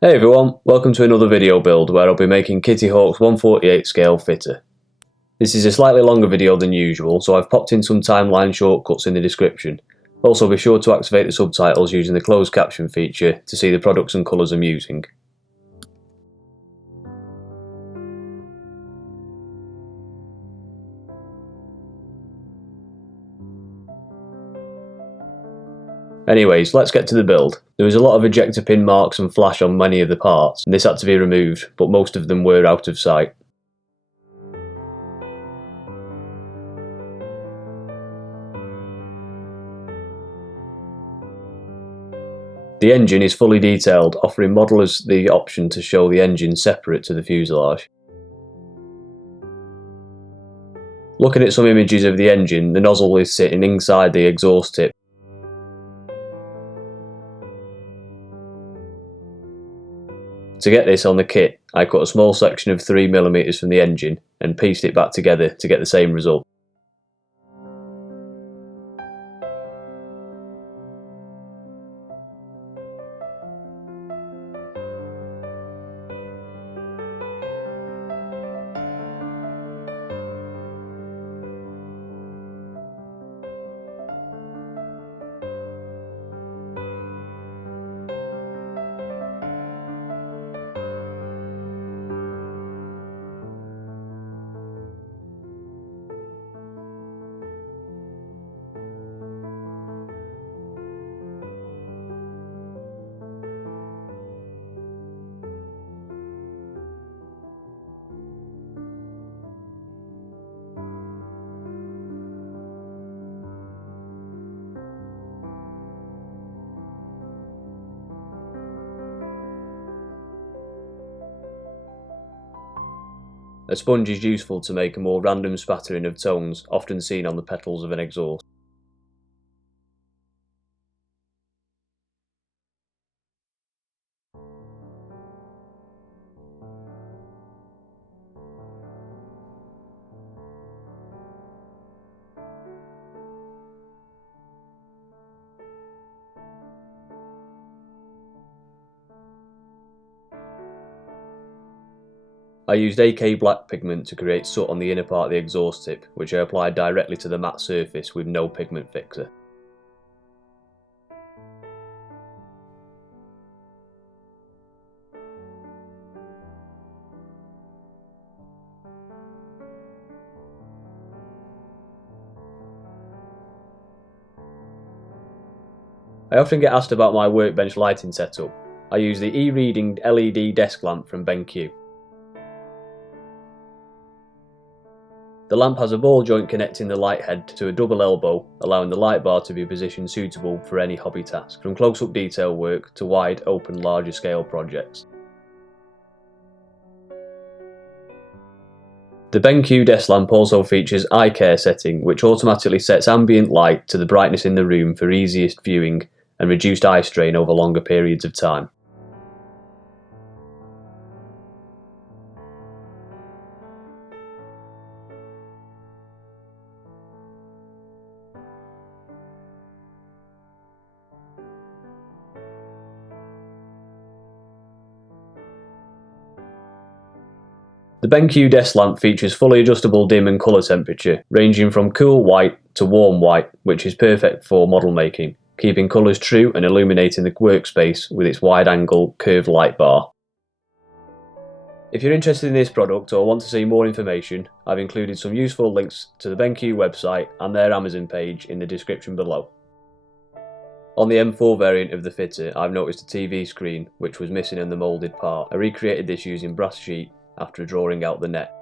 Hey everyone, welcome to another video build where I'll be making Kitty Hawk's 1/48 scale fitter. This is a slightly longer video than usual, so I've popped in some timeline shortcuts in the description. Also be sure to activate the subtitles using the closed caption feature to see the products and colours I'm using. Anyways, let's get to the build. There was a lot of ejector pin marks and flash on many of the parts, and this had to be removed, but most of them were out of sight. The engine is fully detailed, offering modelers the option to show the engine separate to the fuselage. Looking at some images of the engine, the nozzle is sitting inside the exhaust tip. To get this on the kit, I cut a small section of 3mm from the engine and pieced it back together to get the same result. A sponge is useful to make a more random spattering of tones often seen on the petals of an exhaust. I used AK black pigment to create soot on the inner part of the exhaust tip, which I applied directly to the matte surface with no pigment fixer. I often get asked about my workbench lighting setup. I use the E-Reading LED Desk Lamp from BenQ. The lamp has a ball joint connecting the light head to a double elbow, allowing the light bar to be positioned suitable for any hobby task, from close-up detail work to wide, open, larger scale projects. The BenQ desk lamp also features eye care setting, which automatically sets ambient light to the brightness in the room for easiest viewing and reduced eye strain over longer periods of time. The BenQ desk lamp features fully adjustable dim and colour temperature, ranging from cool white to warm white, which is perfect for model making, keeping colours true and illuminating the workspace with its wide-angle curved light bar. If you're interested in this product or want to see more information, I've included some useful links to the BenQ website and their Amazon page in the description below. On the M4 variant of the fitter, I've noticed a TV screen which was missing in the moulded part. I recreated this using brass sheet after drawing out the net.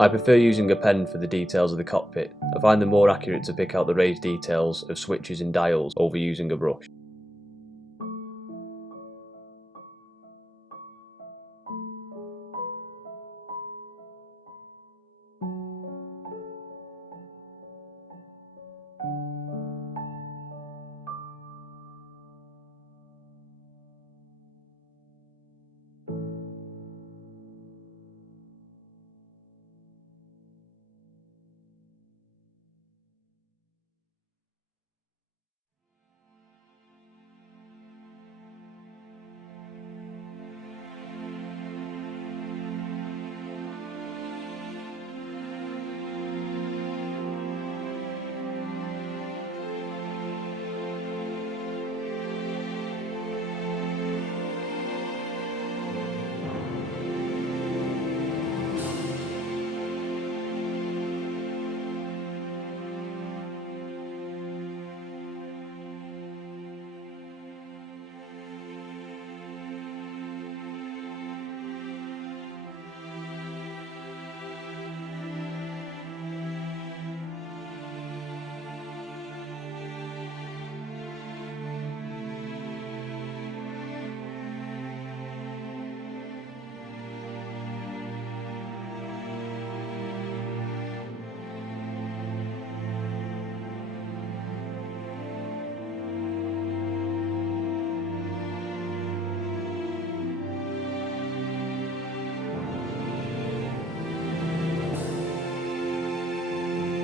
I prefer using a pen for the details of the cockpit. I find them more accurate to pick out the raised details of switches and dials over using a brush.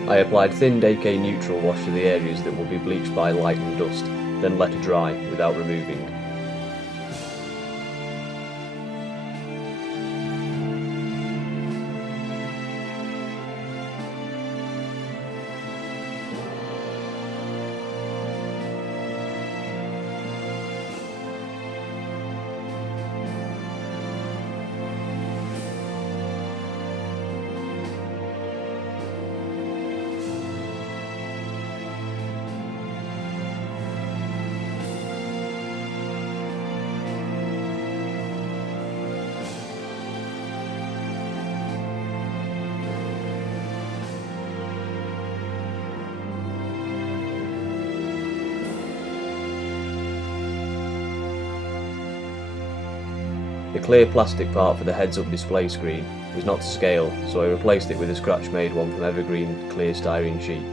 I applied thin Decals neutral wash to the areas that will be bleached by light and dust, then let it dry without removing. The clear plastic part for the heads-up display screen was not to scale, so I replaced it with a scratch-made one from Evergreen clear styrene sheet.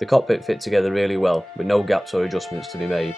The cockpit fit together really well, with no gaps or adjustments to be made.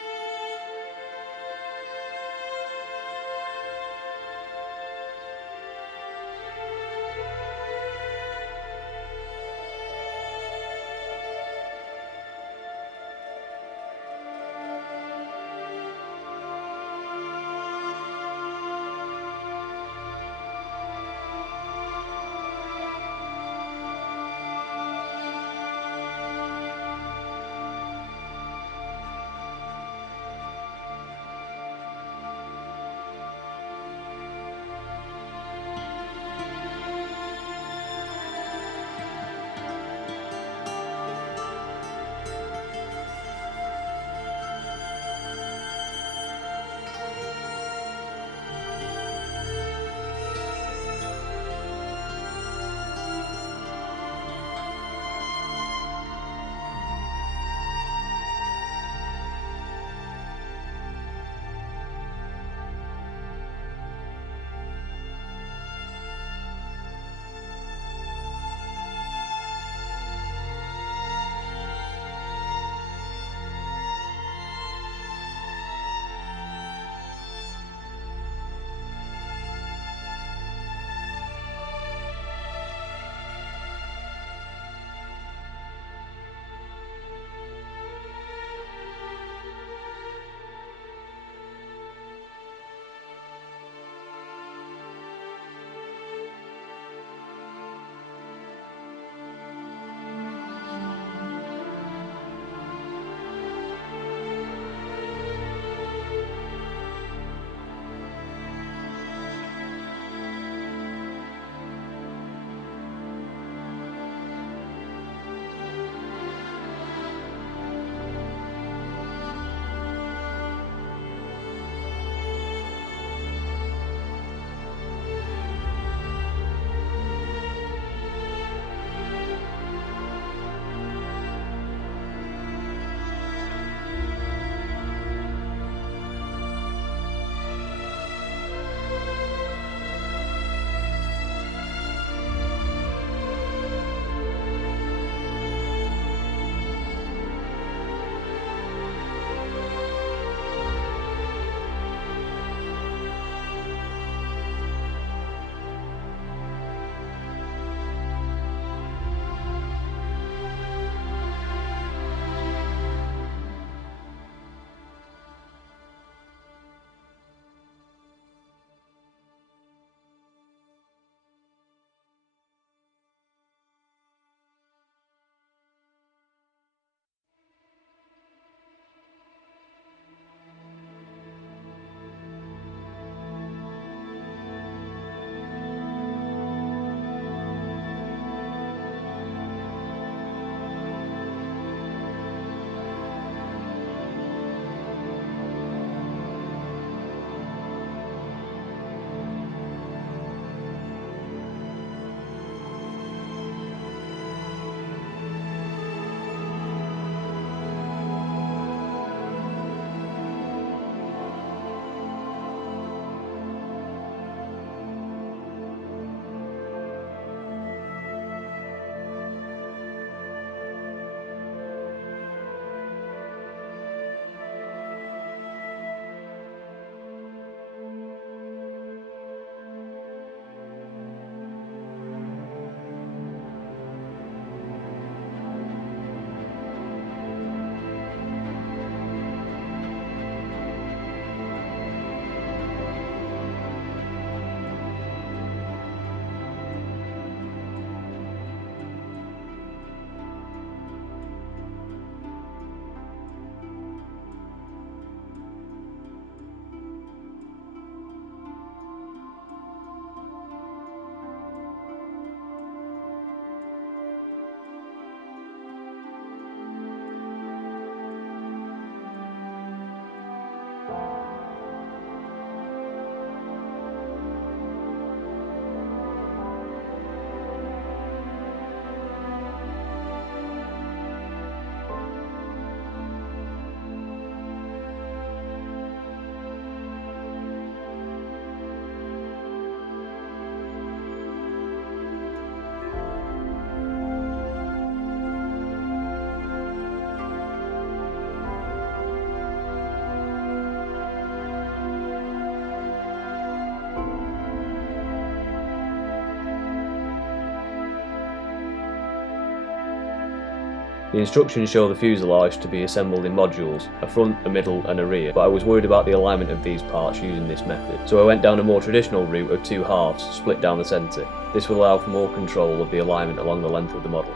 The instructions show the fuselage to be assembled in modules, a front, a middle and a rear, but I was worried about the alignment of these parts using this method, so I went down a more traditional route of 2 halves, split down the centre. This will allow for more control of the alignment along the length of the model.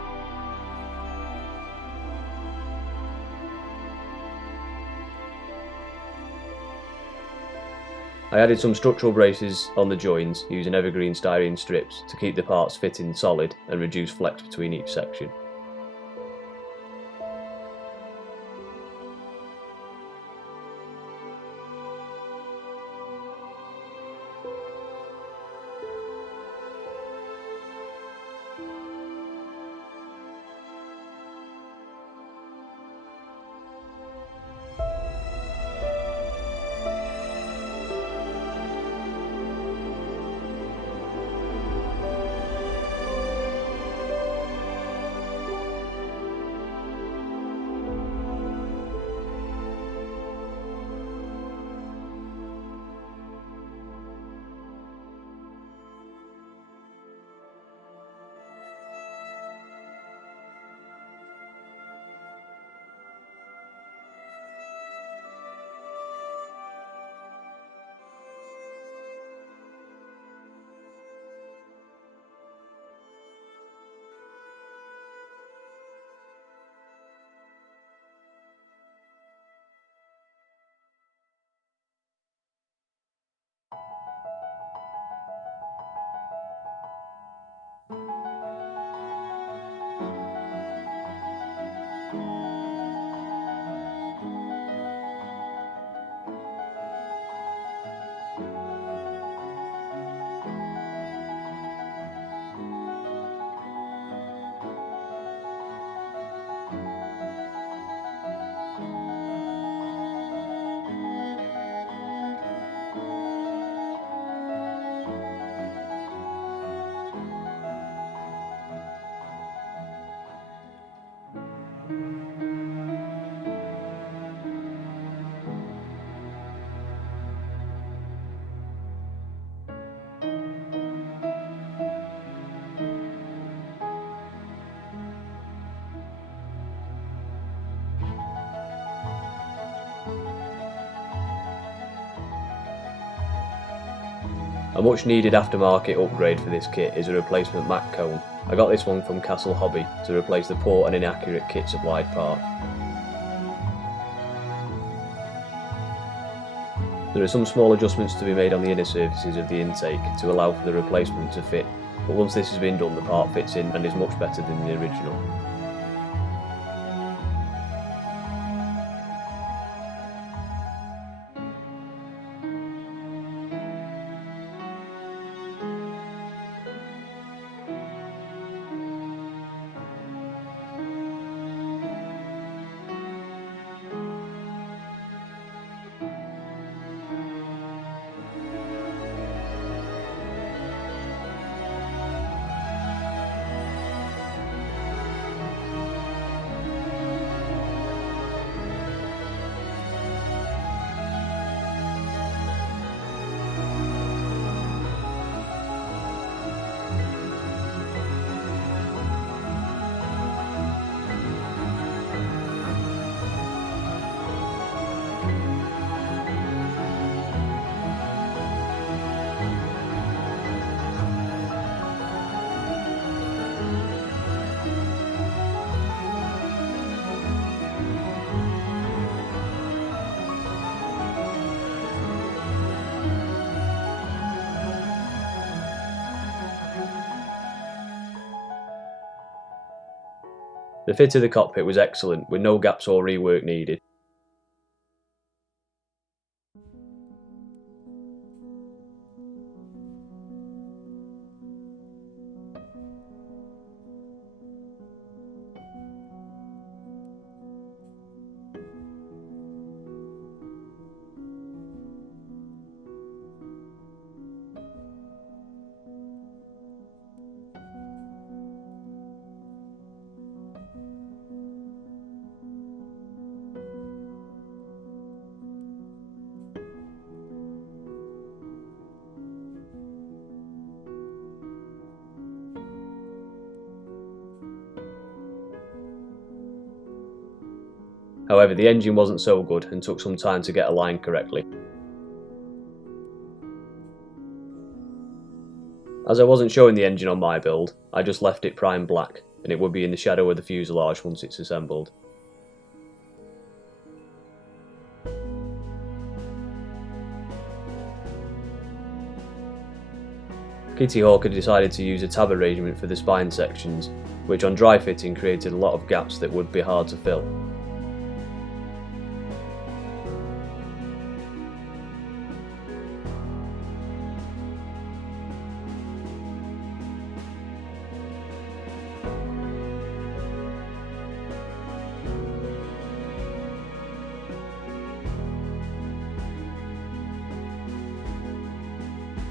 I added some structural braces on the joins using evergreen styrene strips to keep the parts fitting solid and reduce flex between each section. A much needed aftermarket upgrade for this kit is a replacement Mach cone. I got this one from KASL Hobby to replace the poor and inaccurate kit supplied part. There are some small adjustments to be made on the inner surfaces of the intake to allow for the replacement to fit, but once this has been done the part fits in and is much better than the original. The fit of the cockpit was excellent, with no gaps or rework needed. However, the engine wasn't so good and took some time to get aligned correctly. As I wasn't showing the engine on my build, I just left it prime black, and it would be in the shadow of the fuselage once it's assembled. Kitty Hawk had decided to use a tab arrangement for the spine sections, which on dry fitting created a lot of gaps that would be hard to fill.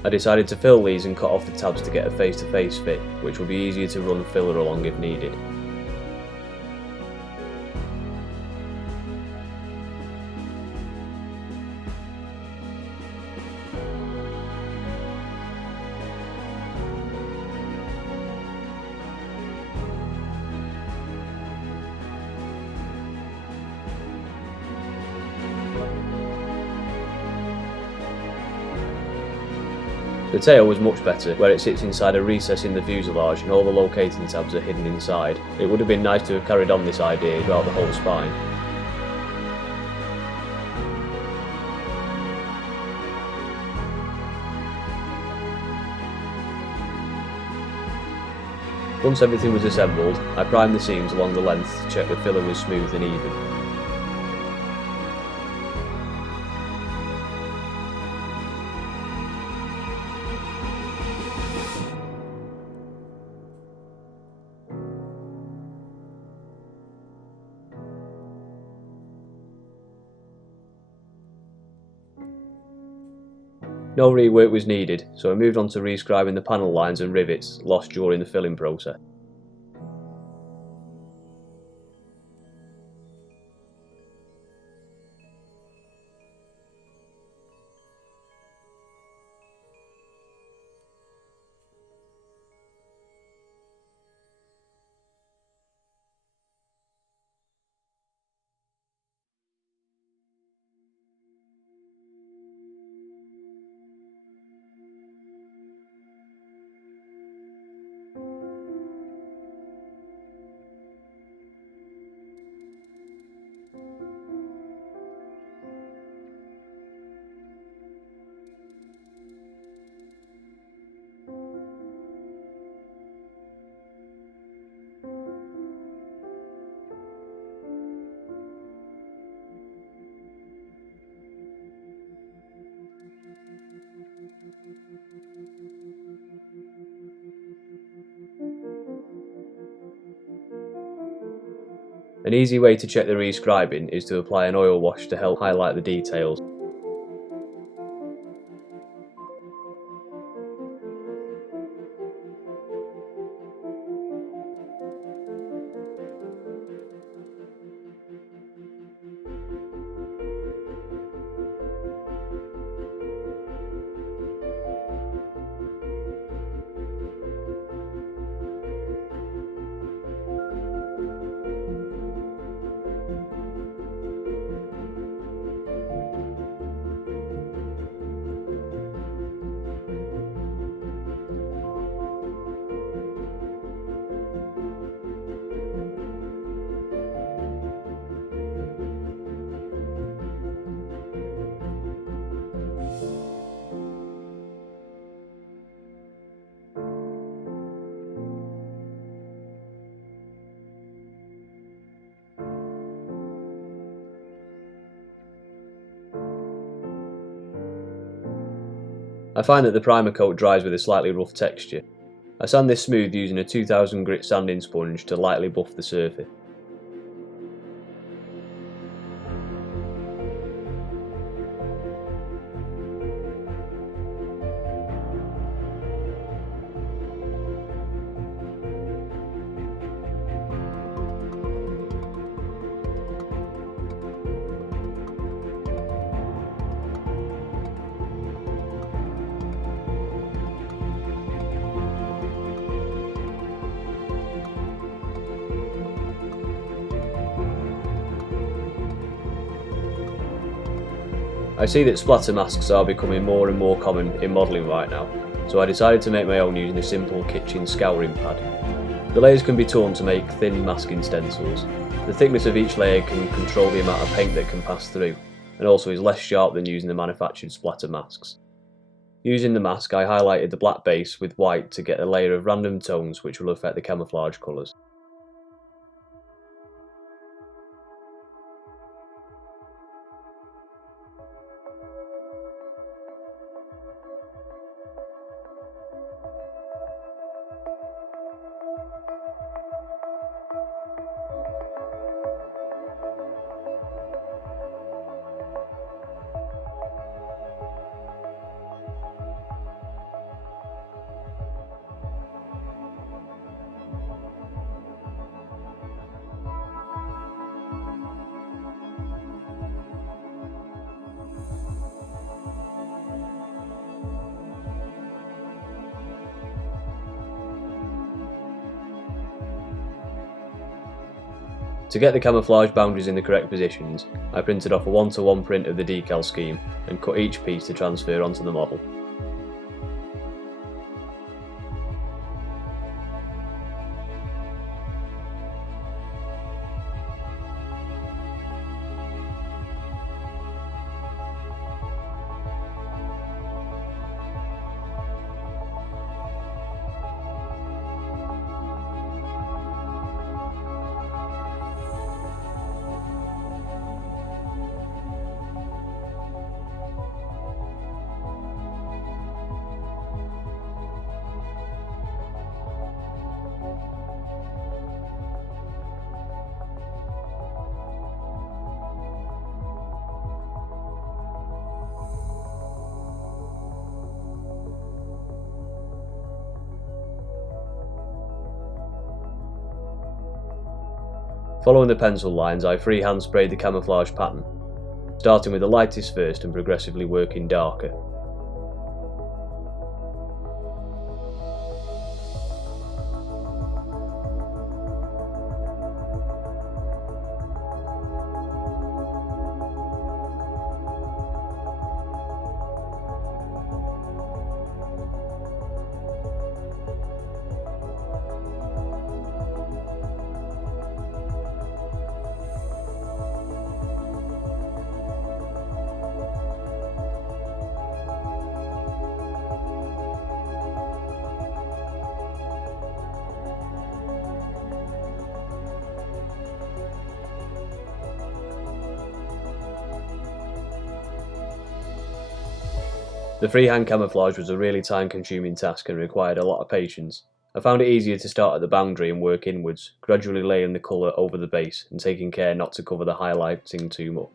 I decided to fill these and cut off the tabs to get a face-to-face fit, which would be easier to run filler along if needed. The tail was much better, where it sits inside a recess in the fuselage and all the locating tabs are hidden inside. It would have been nice to have carried on this idea throughout the whole spine. Once everything was assembled, I primed the seams along the length to check the filler was smooth and even. No rework was needed, so I moved on to re-scribing the panel lines and rivets lost during the filling process. An easy way to check the re-scribing is to apply an oil wash to help highlight the details. I find that the primer coat dries with a slightly rough texture. I sand this smooth using a 2000 grit sanding sponge to lightly buff the surface. I see that splatter masks are becoming more and more common in modelling right now, so I decided to make my own using a simple kitchen scouring pad. The layers can be torn to make thin masking stencils. The thickness of each layer can control the amount of paint that can pass through, and also is less sharp than using the manufactured splatter masks. Using the mask, I highlighted the black base with white to get a layer of random tones which will affect the camouflage colours. To get the camouflage boundaries in the correct positions, I printed off a 1:1 print of the decal scheme and cut each piece to transfer onto the model. Following the pencil lines, I freehand sprayed the camouflage pattern, starting with the lightest first and progressively working darker. The freehand camouflage was a really time-consuming task and required a lot of patience. I found it easier to start at the boundary and work inwards, gradually layering the colour over the base and taking care not to cover the highlighting too much.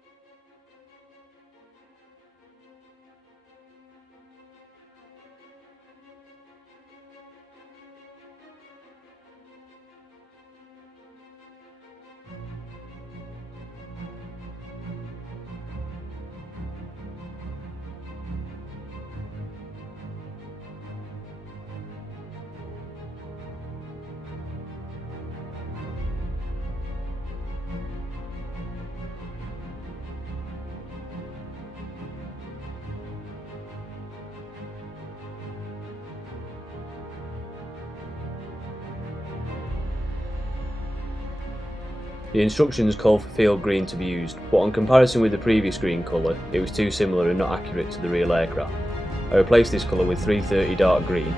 The instructions call for field green to be used, but on comparison with the previous green colour, it was too similar and not accurate to the real aircraft. I replaced this colour with 330 dark green.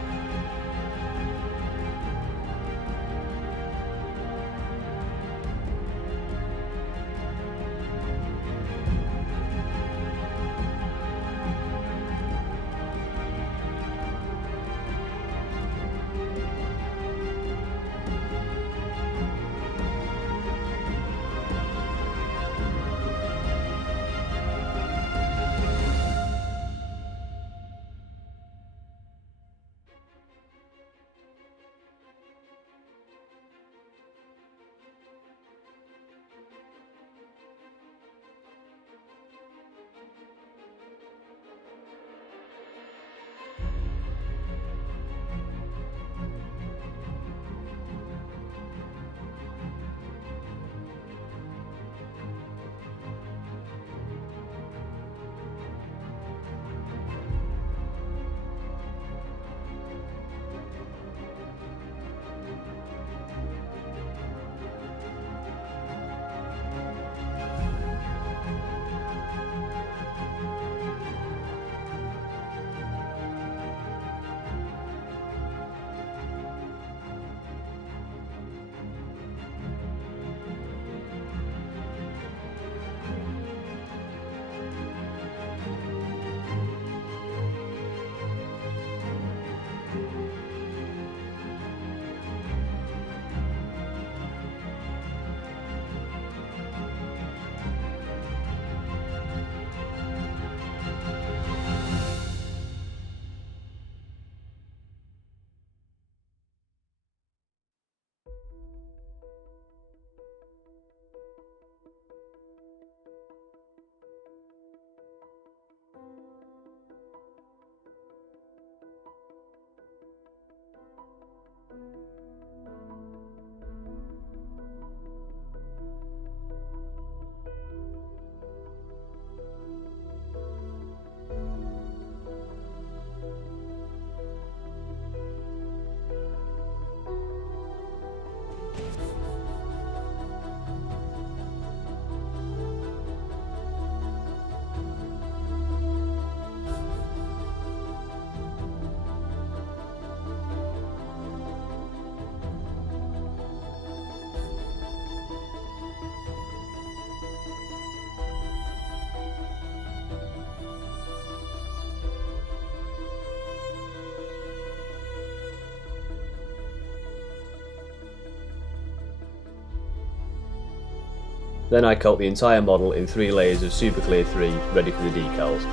Then I coat the entire model in 3 layers of Super Clear 3 ready for the decals.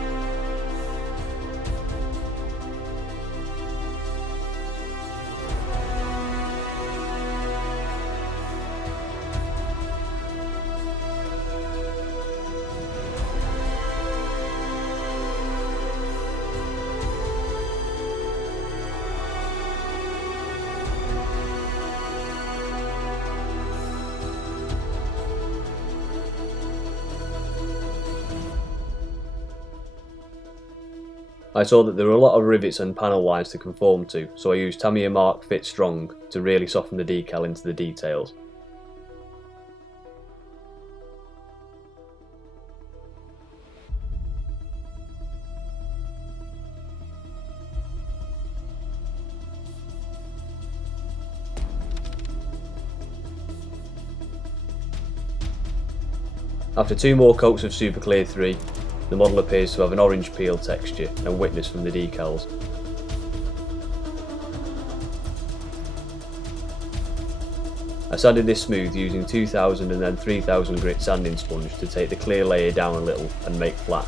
I saw that there were a lot of rivets and panel lines to conform to, so I used Tamiya Mach Fit Strong to really soften the decal into the details. After 2 more coats of Super Clear 3, the model appears to have an orange peel texture and witness from the decals. I sanded this smooth using 2000 and then 3000 grit sanding sponge to take the clear layer down a little and make flat.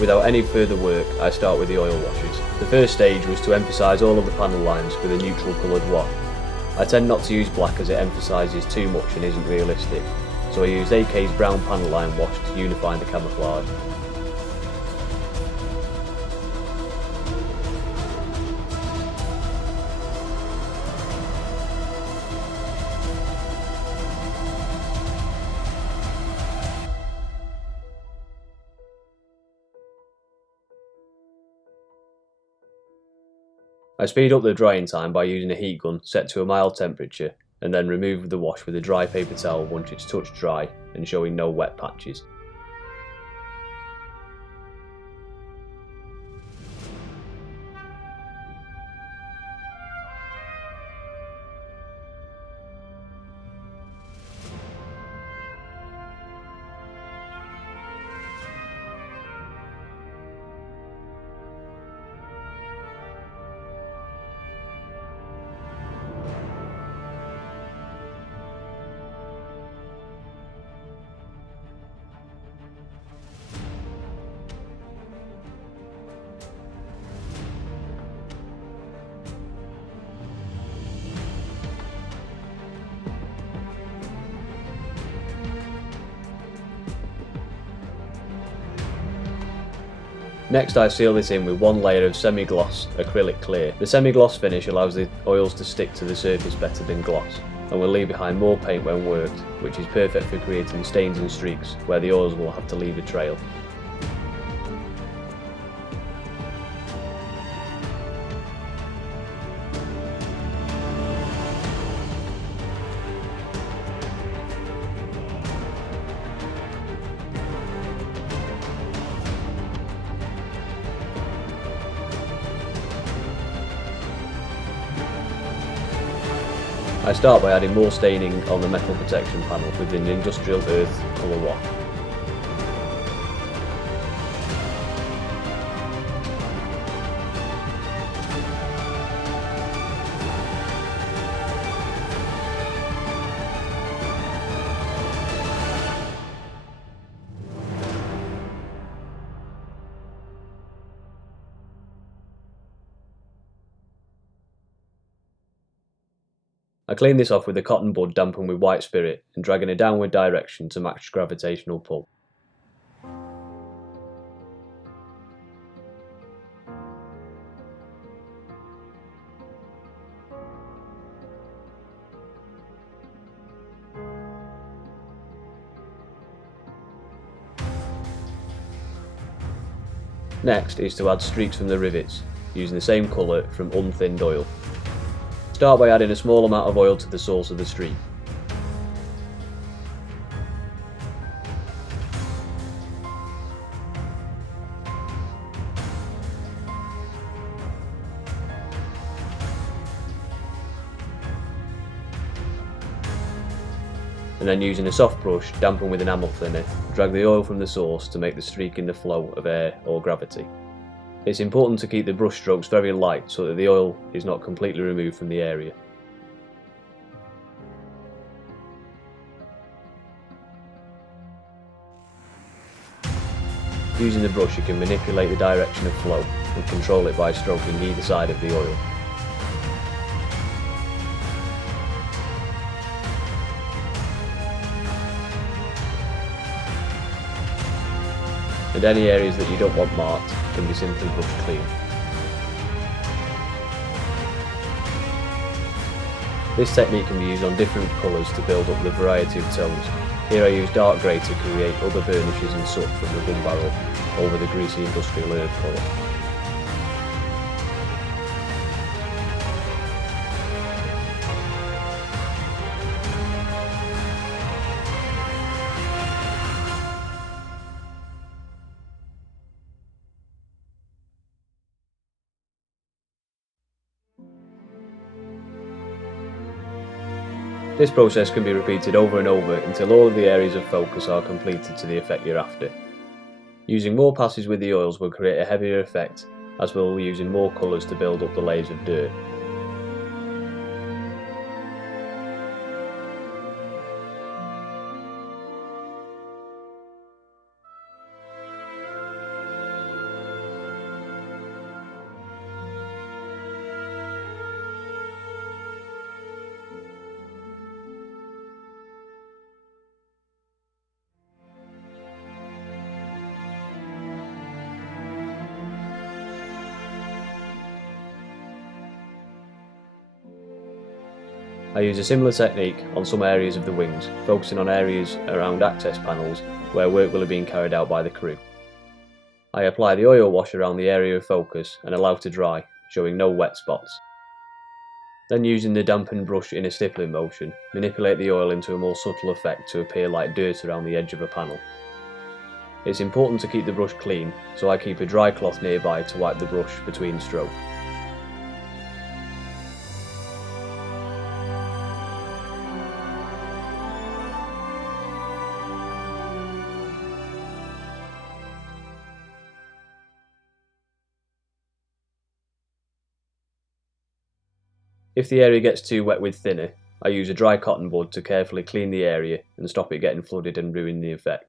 Without any further work, I start with the oil washes. The first stage was to emphasise all of the panel lines with a neutral coloured wash. I tend not to use black as it emphasises too much and isn't realistic, so I used AK's brown panel line wash to unify the camouflage. I speed up the drying time by using a heat gun set to a mild temperature and then remove the wash with a dry paper towel once it's touched dry and showing no wet patches. Next I seal this in with 1 layer of semi-gloss acrylic clear. The semi-gloss finish allows the oils to stick to the surface better than gloss, and will leave behind more paint when worked, which is perfect for creating stains and streaks where the oils will have to leave a trail. I start by adding more staining on the metal protection panel with an industrial earth colour wash. I clean this off with a cotton bud dampened with white spirit and drag in a downward direction to match gravitational pull. Next is to add streaks from the rivets, using the same colour from unthinned oil. Start by adding a small amount of oil to the source of the streak. and then using a soft brush, dampen with enamel thinner, drag the oil from the source to make the streak in the flow of air or gravity. It's important to keep the brush strokes very light so that the oil is not completely removed from the area. Using the brush you can manipulate the direction of flow and control it by stroking either side of the oil. And any areas that you don't want marked can be simply brushed clean. This technique can be used on different colours to build up the variety of tones. Here I use dark grey to create other burnishes and soot from the gun barrel over the greasy industrial earth colour. This process can be repeated over and over until all of the areas of focus are completed to the effect you're after. Using more passes with the oils will create a heavier effect, as will using more colours to build up the layers of dirt. I use a similar technique on some areas of the wings, focusing on areas around access panels where work will have been carried out by the crew. I apply the oil wash around the area of focus and allow to dry, showing no wet spots. Then using the dampened brush in a stippling motion, manipulate the oil into a more subtle effect to appear like dirt around the edge of a panel. It's important to keep the brush clean, so I keep a dry cloth nearby to wipe the brush between strokes. If the area gets too wet with thinner, I use a dry cotton bud to carefully clean the area and stop it getting flooded and ruin the effect.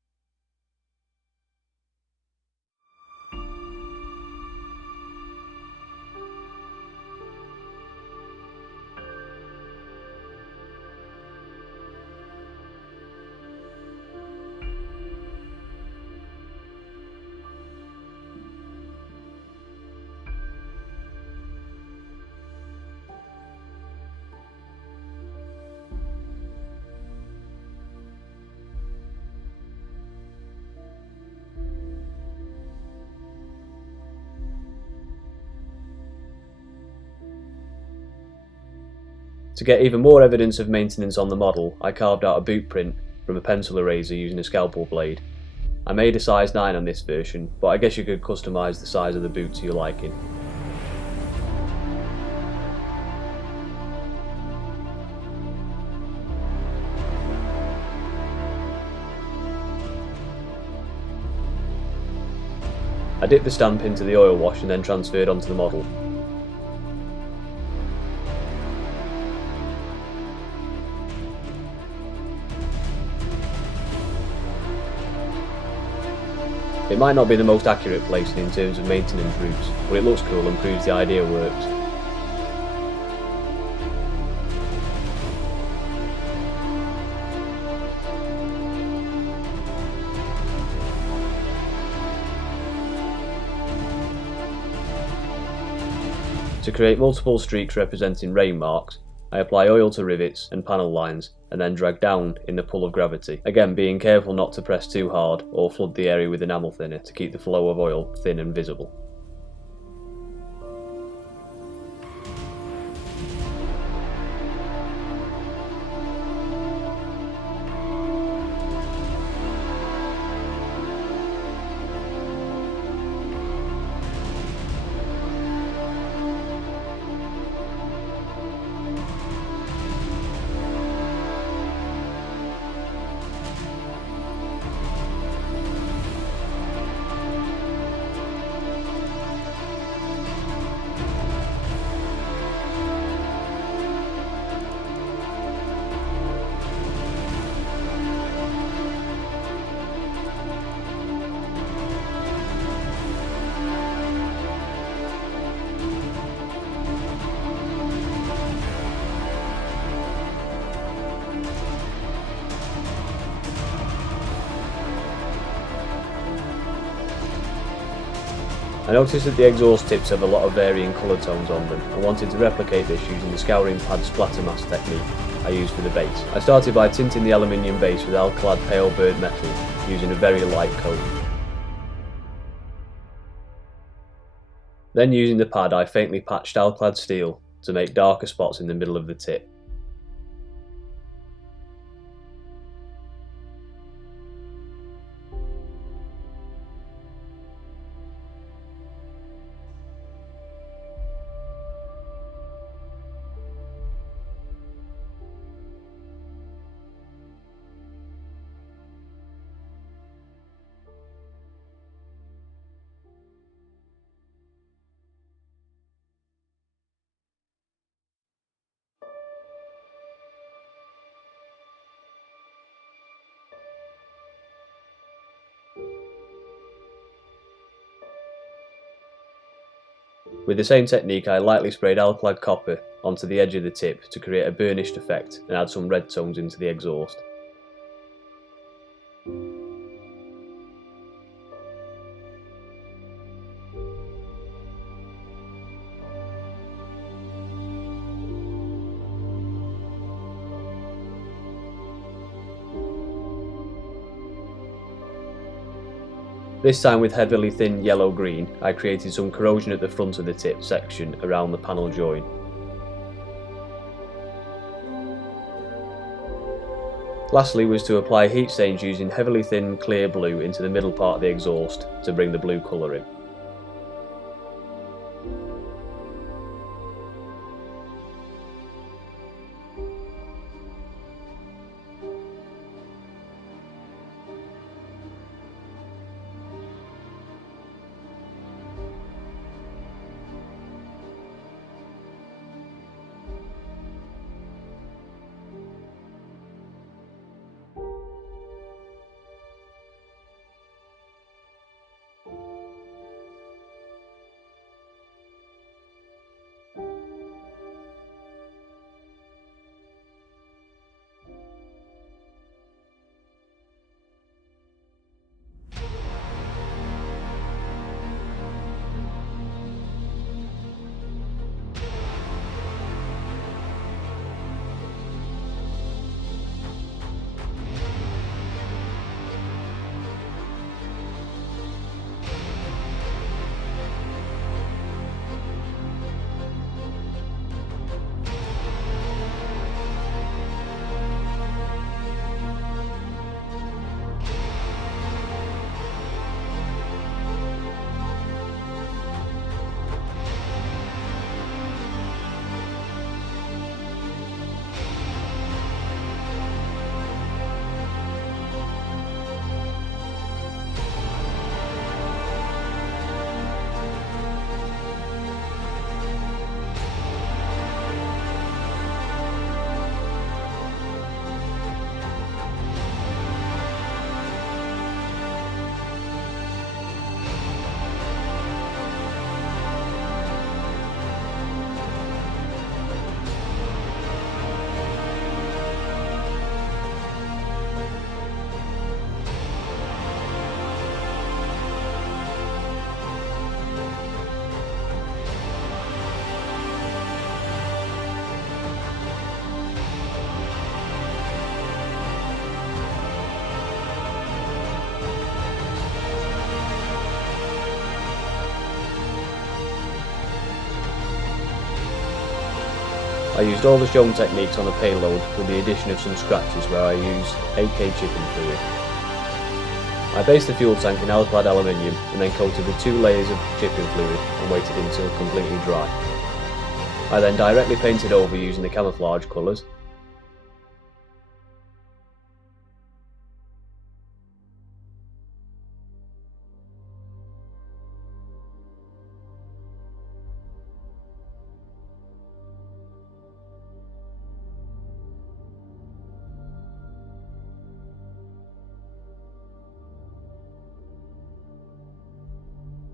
To get even more evidence of maintenance on the model, I carved out a boot print from a pencil eraser using a scalpel blade. I made a size 9 on this version, but I guess you could customise the size of the boot to your liking. I dipped the stamp into the oil wash and then transferred onto the model. It might not be the most accurate placing in terms of maintenance routes, but it looks cool and proves the idea works. To create multiple streaks representing rain marks, I apply oil to rivets and panel lines and then drag down in the pull of gravity, again being careful not to press too hard or flood the area with enamel thinner to keep the flow of oil thin and visible. I noticed that the exhaust tips have a lot of varying colour tones on them and wanted to replicate this using the scouring pad splatter mask technique I used for the base. I started by tinting the aluminium base with alclad pale burnt metal using a very light coat. Then using the pad I faintly patched alclad steel to make darker spots in the middle of the tip. With the same technique I lightly sprayed alclad copper onto the edge of the tip to create a burnished effect and add some red tones into the exhaust. This time with heavily thin yellow-green, I created some corrosion at the front of the tip section around the panel join. Lastly was to apply heat stains using heavily thin clear blue into the middle part of the exhaust to bring the blue colour in. I used all the shown techniques on the payload with the addition of some scratches where I used AK chipping fluid. I based the fuel tank in alclad aluminium and then coated the 2 layers of chipping fluid and waited until completely dry. I then directly painted over using the camouflage colours.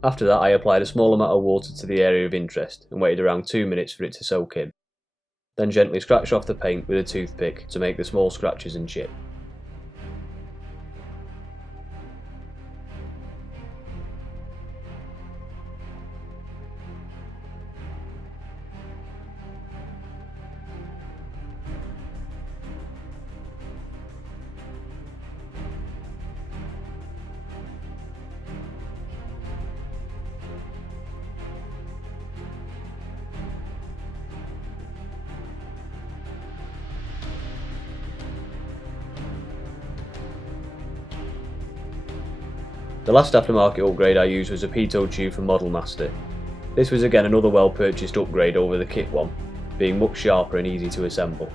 After that I applied a small amount of water to the area of interest and waited around 2 minutes for it to soak in. Then gently scratched off the paint with a toothpick to make the small scratches and chip. The last aftermarket upgrade I used was a pitot tube from Model Master. This was again another well purchased upgrade over the kit one, being much sharper and easy to assemble.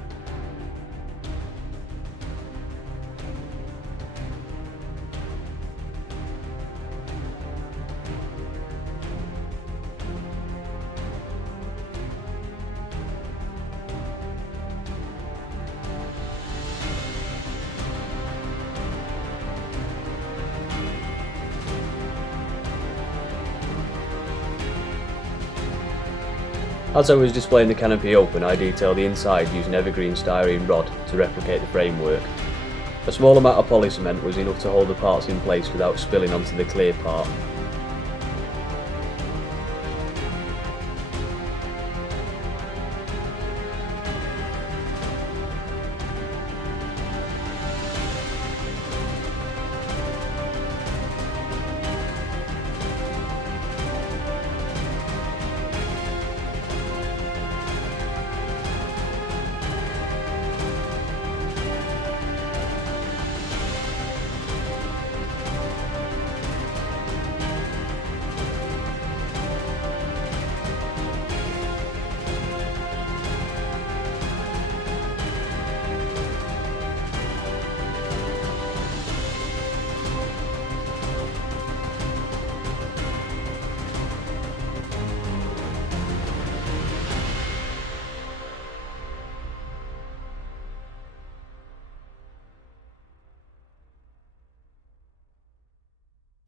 As I was displaying the canopy open, I detailed the inside using evergreen styrene rod to replicate the framework. A small amount of poly cement was enough to hold the parts in place without spilling onto the clear part.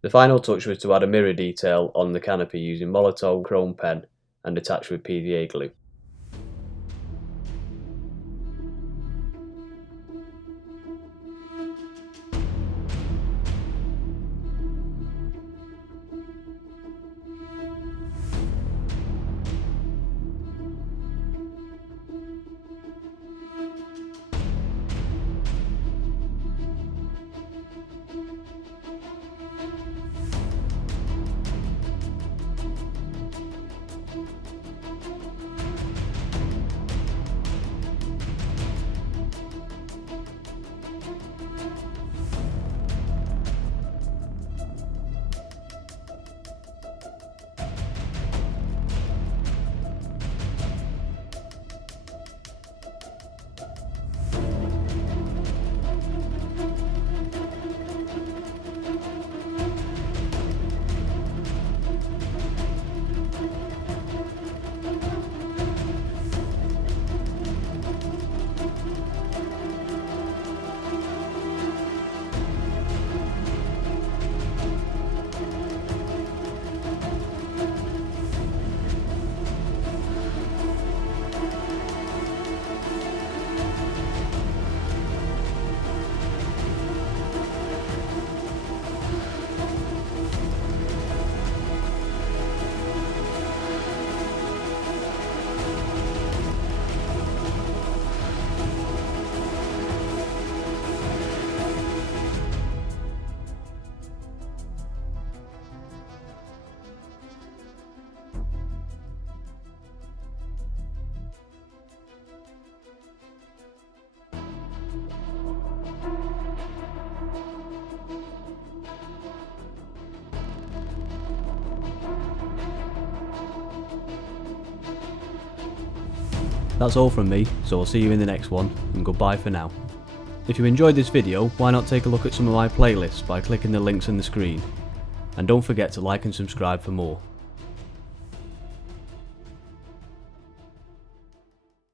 The final touch was to add a mirror detail on the canopy using Molotow chrome pen and attached with PVA glue. That's all from me, so I'll see you in the next one, and goodbye for now. If you enjoyed this video, why not take a look at some of my playlists by clicking the links on the screen, and don't forget to like and subscribe for more.